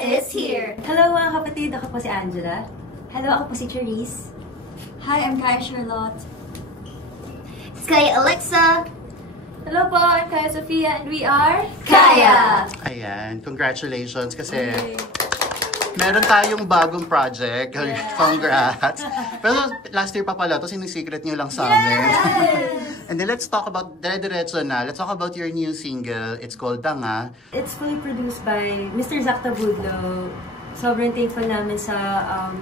is here! Hello mga kapatid, ako po si Angela. Hello, ako po si Charisse. Hi, I'm Kaya Charlotte. It's Kaya Alexa. Hello po, I'm Kaya Sofia and we are Kaya! Ayan, congratulations kasi meron tayong bagong project. Congrats! Pero last year pa pala, ito sinisecret nyo lang sa amin. And then let's talk about, dire-diretso na, let's talk about your new single. It's called Tanga. It's fully produced by Mr. Zach Tabudlo. Sobrang thankful namin sa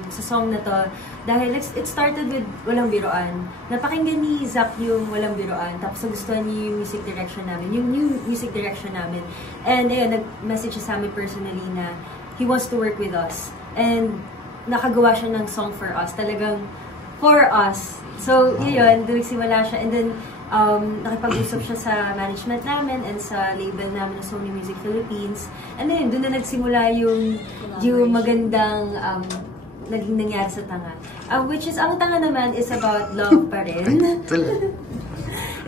song na to. Dahil it started with Walang Biruan. Napakinggan ni Zach yung Walang Biruan. Tapos nagustuhan niya yung music direction namin. Yung new music direction namin. And ayun, nag-message siya sa amin personally na he wants to work with us. And nakagawa siya ng song for us. Talagang for us. So, yun, doon nagsimula siya. And then, nakipag-usap siya sa management namin and sa label namin na Sony Music Philippines. And then, doon na nagsimula yung magandang naging nangyari sa Tanga. Which is, ang Tanga naman is about love pa rin.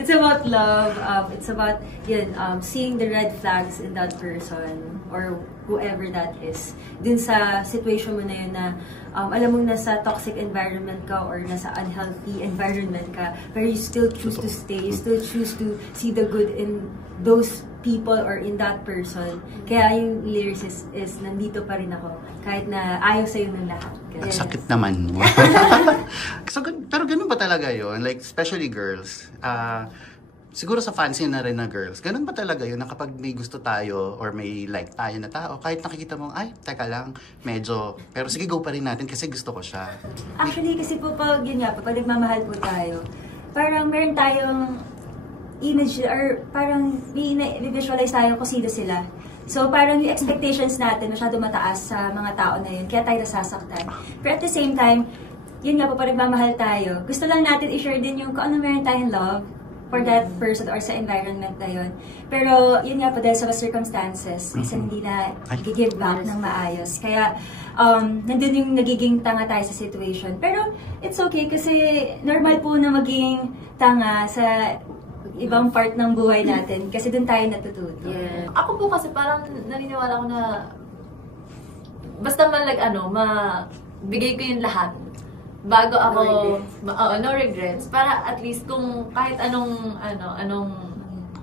It's about love. It's about, yun, seeing the red flags in that person or whoever that is. Dun sa situation mo na yun na alam mong nasa toxic environment ka or nasa unhealthy environment ka, pero you still choose to stay, you still choose to see the good in those people or in that person. Kaya yung lyrics is nandito pa rin ako, kahit na ayaw sa'yo ng lahat. Yes. Sakit naman. So, pero ganun ba talaga yun? Like, especially girls. Siguro sa fancy na rin na girls, ganun ba talaga yun na kapag may gusto tayo or may like tayo na tao, kahit nakikita mo, ay, teka lang, medyo, pero sige, go pa rin natin kasi gusto ko siya. Actually, kasi po pag yun nga, pag nagmamahal po tayo, parang meron tayong image or parang i-visualize tayo kung sino sila. So parang yung expectations natin masyado mataas sa mga tao na yun, kaya tayo nasasaktan. Pero at the same time, yun nga po, pag nagmamahal tayo, gusto lang natin i-share din yung kung ano meron tayong love for that person or sa environment na yun. Pero yun nga po, dahil sa circumstances, minsan hindi na give back ng maayos. Kaya nandun yung nagiging tanga tayo sa situation. Pero it's okay kasi normal po na maging tanga sa ibang part ng buhay natin kasi dun tayo natututo. Yeah. Ako po kasi parang naniniwala ko na basta man bigay ko yung lahat bago ako no regrets para at least kung kahit anong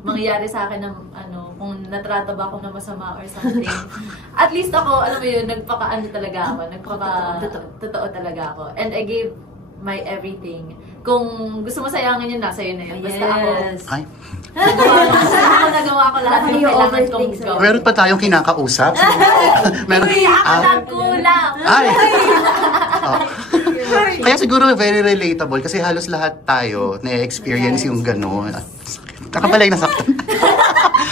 mangyayari sa akin ng kung natrata ba ako na masama or something, at least ako alam mo yun, totoo talaga ako, and I gave my everything. Kung gusto mo sayangin yun, nasa yun na yun. Basta ako, nagawa ko lahat ng kailangan kong gawin. Meron pa tayong kinakausap. Meron. Kulang! Ay! Kaya siguro very relatable kasi halos lahat tayo na-experience yung gano'n. Nakabalay na saktan.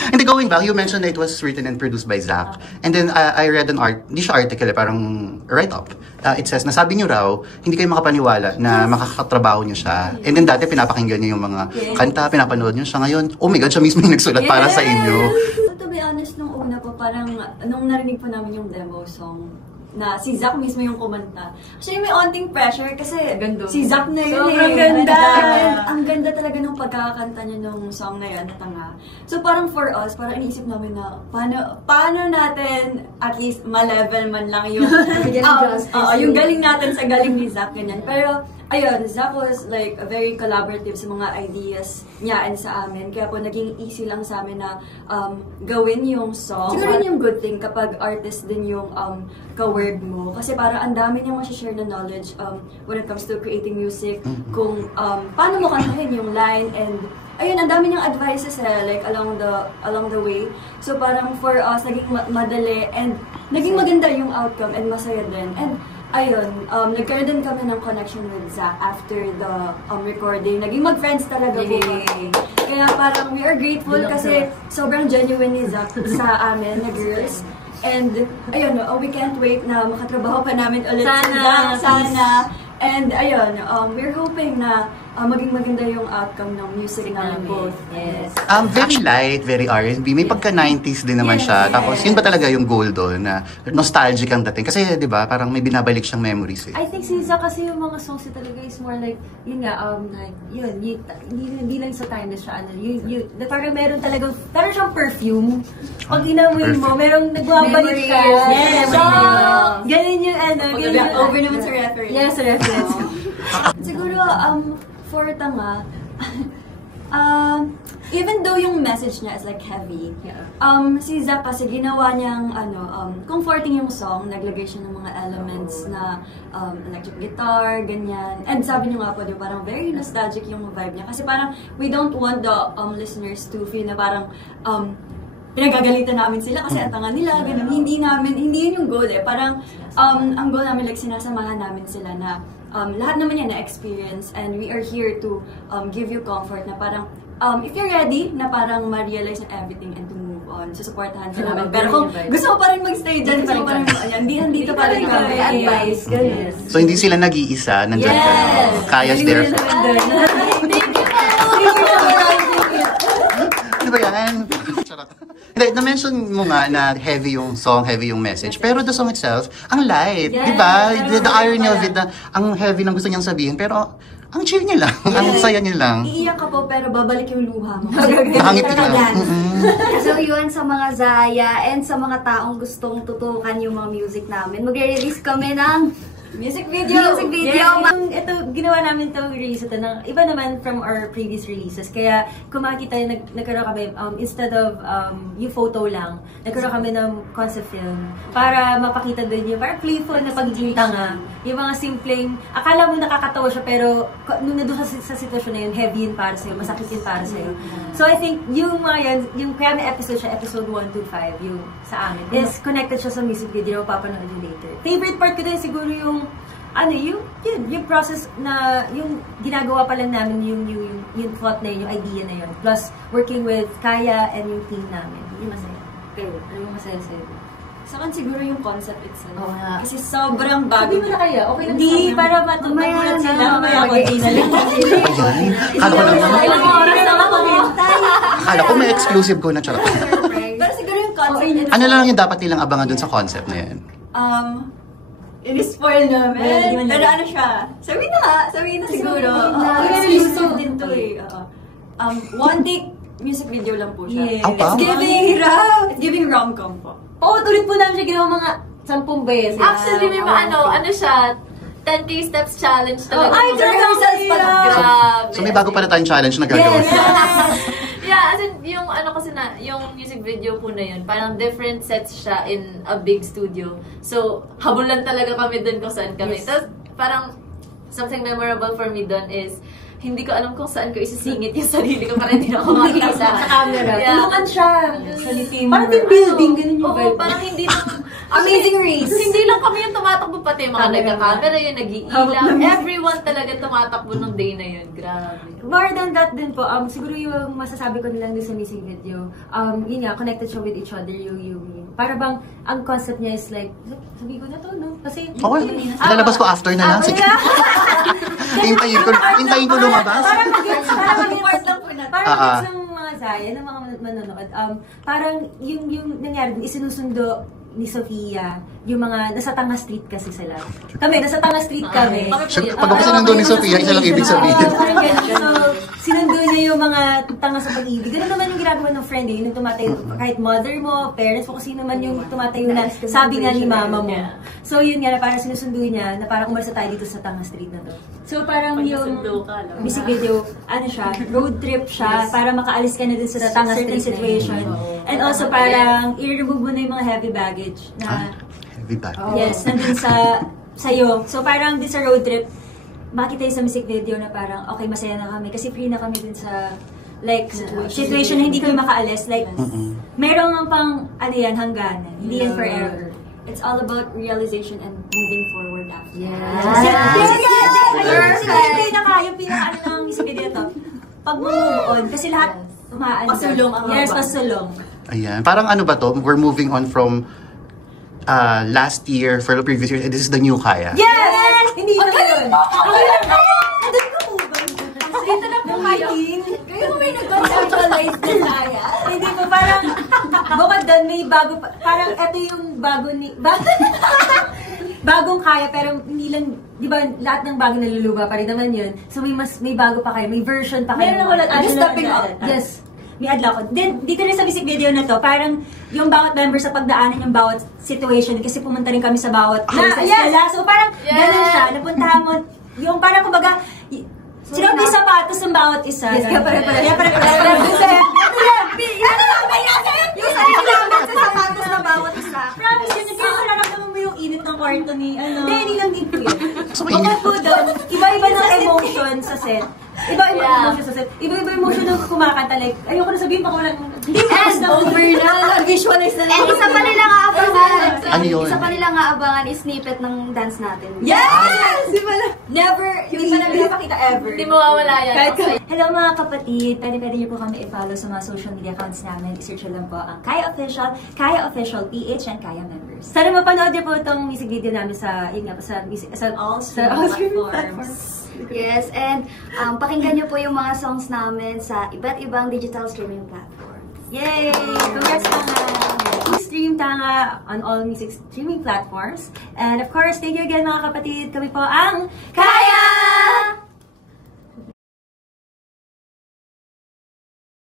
Hindi, going back, you mentioned that it was written and produced by Zach. And then I read an hindi siya article, parang write-up. It says, nasabi niyo raw, hindi kayo makapaniwala na makakatrabaho niyo siya. And then dati pinapakinggan niyo yung mga kanta, pinapanood niyo siya. Ngayon, oh my God, siya mismo yung nagsulat para sa inyo. To be honest, nung una po, parang nung narinig po namin yung demo song, na si Zach mismo yung kumanta. Actually, may onting pressure kasi si Zach na yun. Sobrang ganda! Ang ganda talaga ng pagkakanta niya nung song na yun, na Tanga. So parang for us, parang iniisip namin na paano natin at least ma-level man lang yung yung galing natin sa galing ni Zach, ganyan. Pero ayun, Zach was like very collaborative sa mga ideas niya and sa amin. Kaya po naging easy lang sa amin na gawin yung song. Siguro yung good thing kapag artist din yung ka-word mo. Kasi parang ang dami niyang masishare na knowledge when it comes to creating music. Kung paano mo kantahin yung line and ayun, ang dami niyang advices like along the way. So parang for us, naging madali and naging maganda yung outcome and masaya din. And ayun, nagkaroon din kami ng connection with Zach after the recording. Naging mag-friends talaga po kami. Kaya parang we are grateful kasi sobrang genuine ni Zach sa amin na girls. And ayun, we can't wait na makatrabaho pa namin ulit sa Zach. Sana. And ayun, we're hoping na maging maganda yung outcome ng music namin both. Yes. Very light, very R&B. May pagka-90s din naman siya. Tapos, yun ba talaga yung goal doon na nostalgic ang dating? Kasi, di ba, parang may binabalik siyang memories eh. I think si Zac kasi yung mga songs niya talaga is more like, yun nga, like, yun, hindi lang sa timeless siya, parang meron talagang, parang siyang perfume. Pag inamoy mo, merong nagwabalik ka. Yes! Ganun yung, Over naman sa reference. Yes, sa reference. Siguro, for Tanga, even though yung message niya is like heavy, si Zac kasi ginawa niyang comforting yung song, naglagay siya ng mga elements na electric guitar, ganyan. And sabi niyo nga po, di, parang very nostalgic yung vibe niya. Kasi parang we don't want the listeners to feel na parang pinagagalitan namin sila kasi ang tanga nila, ganun. Hindi yun yung goal eh. Parang ang goal namin, like sinasamahan namin sila na lahat naman yan na-experience and we are here to give you comfort na parang if you're ready na parang ma-realize na everything and to move on, susuportahan ka namin. Pero kung gusto mo pa rin mag-stay dyan, gusto mo pa rin hindi ka pa rin kami advice. So, hindi sila nag-iisa, nandyan ka. Kaya's there. Ano ba yan? Hindi, na-mention mo nga na heavy yung song, heavy yung message. Pero the song itself, ang light. Diba? The irony of it na ang heavy ng gusto niyang sabihin. Pero ang chill niya lang. Ang saya niya lang. Iiyak ka po, pero babalik yung luha mo. Nakangiti lang. So yun, sa mga Zaya and sa mga taong gustong tutukan yung mga music namin, magre-release kami ng music video! Yeah. Ito, ginawa namin itong release ito ng iba naman from our previous releases. Kaya kung makikita, nagkaroon kami, instead of yung photo lang, nagkaroon kami ng concept film para mapakita din yung parang playful na pagiging tanga. Yung mga simpleng, akala mo nakakatawa siya pero nung nandun sa sitwasyon na yun, heavy yun para sa'yo, masakit yun para sa'yo. So I think yung mga yan, yung kaya may episode siya, episode 1 to 5, yung sa amin, is connected siya sa music video, papanood yun later. Favorite part ko din siguro yung yung process na, yung ginagawa pa lang namin yung thought na yun, yung idea na yun. Plus, working with Kaya and yung team namin. Yung masaya. Pero, ano yung masaya sa'yo? Sa akin siguro yung concept itself. Oo nga. Kasi sobrang bago. Sabi mo na kaya, okay lang Hindi, sabi. para matutunan sila. Mamaya konti na lang. Ayan. Kala ko naman. Ilang oras na mag-hintay. Kala ko may exclusive ko na charot. Pero siguro yung concept itself. Ano lang yung dapat nilang abangan dun sa concept na yan? In-spoil namin. Pero ano siya? Sabihin na siguro. Exclusive din to eh. One take music video lang po siya. Yeah. It's giving rom-com po. Oo, tuloy po namin siya ginawa mga 10 beses. Actually, may mga ano siya, 10K steps challenge talaga. Ay, rehearsals pa lang. Grabe. So may bago pa na tayong challenge na gagawin. Yeah, as in, yung ano kasi na, yung music video po na yun, parang different sets siya in a big studio. So, habulan talaga kami dun kung saan kami. Yes. Tapos, parang, something memorable for me dun is, hindi ko alam kung saan ko isisingit yung sarili ko para hindi na ako makita Sa camera. Yeah. Tulungan siya. team. Parang team building, ganun yung Oo, vibe. parang hindi lang, Amazing race. hindi lang kami yung tumatakbo, pati mga nagka-camera yun, nag-iilaw. Everyone talaga tumatakbo nung day na yun. Grabe. More than that din po, siguro yung masasabi ko nilang din sa music video, yun nga, connected siya with each other, para bang, ang concept niya is like, sabi ko na to, no? Kasi, Okay. Ilalabas ko after na lang. Sige. Hintayin ko lumabas. Parang maging Part lang po natin. Parang ng mga Zaya, ng mga manonood, parang yung nangyari, isinusundo ni Sofia, yung mga nasa Tanga Street kasi sila. Kami, nasa Tanga Street kami. Pag ako sinundo ni Sofia, isa lang ibig sabihin. Parang ganun. So, sinundo niya yung mga tanga sa pag-ibig. Ganun naman yung ginagawa ng friend eh, yung tumatayo, kahit mother mo, parents mo, kasi naman yung tumatayo na sabi nga ni mama mo. So, yun nga, na parang sinusundo niya, na parang umalsa tayo dito sa Tanga Street na to. So, parang yung music video, ano siya, road trip siya, para makaalis ka na din sa Tanga Street situation. And also, parang i-remove mo na yung mga heavy baggage na, Heavy bag. yes, nandun sa'yo. So, parang din sa road trip, makita yung sa music video na parang, okay, masaya na kami. Kasi free na kami dun sa, like, situation na hindi kami makaalis. Like, merong pang, ano yan, hangganan. Hindi yan forever. It's all about realization and moving forward after. Yung pinaka-ano ng music video to, pag move on, kasi lahat, Pasulong ang yes, haba. pasulong. Ayan. Parang ano ba to? We're moving on from last year for the previous year. This is the new Kaya. Yes! Hindi naman yun. Nandun ka po ba? Dito na po kayo. Kayo may nag-socialize na saya. Hindi po, parang, bukod doon, may bago pa, parang ito yung bago ni, bagong kaya, pero hindi lang, di ba, lahat ng bago naluluba pa rin naman yun. So may bago pa kayo, may version pa kayo. Meron na wala, just stepping up. Yes. May adlaw ko. Then, dito rin sa music video na to, parang yung bawat member sa pagdaanan yung bawat situation kasi pumunta rin kami sa bawat places nila. So, parang ganun siya. Napuntahan mo, yung parang kumbaga, sinuot yung sapatos ng bawat isa. Yes, kaya pare-pare. Yung sarili namin sa sapatos na bawat isa. Promise, yun. Kaya nararamdaman mo yung init ng kwarto ni, Hindi lang din po yun. So, Bukod po doon, iba-iba ng emotion sa set. Iba-iba emotion sa set. Iba-iba emotion ng kumakanta. Like, ayoko na sabihin pa walang... Hindi Over na. Visualize na lang. And isa pa nilang aabangan. Ano yun? Isa pa nilang aabangan is snippet ng dance natin. Yes! Di ba na? Never, hindi pa namin napakita ever. Hindi mawawala yan. Okay. Hello mga kapatid! Pwede niyo po kami i-follow sa mga social media accounts namin. I-search lang po ang Kaya Official PH, and Kaya members. Sana mapanood niyo po itong music video namin sa, yun nga po, sa all streaming platforms. Yes, and pakinggan nyo po yung mga songs namin sa iba't ibang digital streaming platforms. Yay! Congrats Tanga! Stream Tanga on all music streaming platforms. And of course, thank you again mga kapatid. Kami po ang Kaya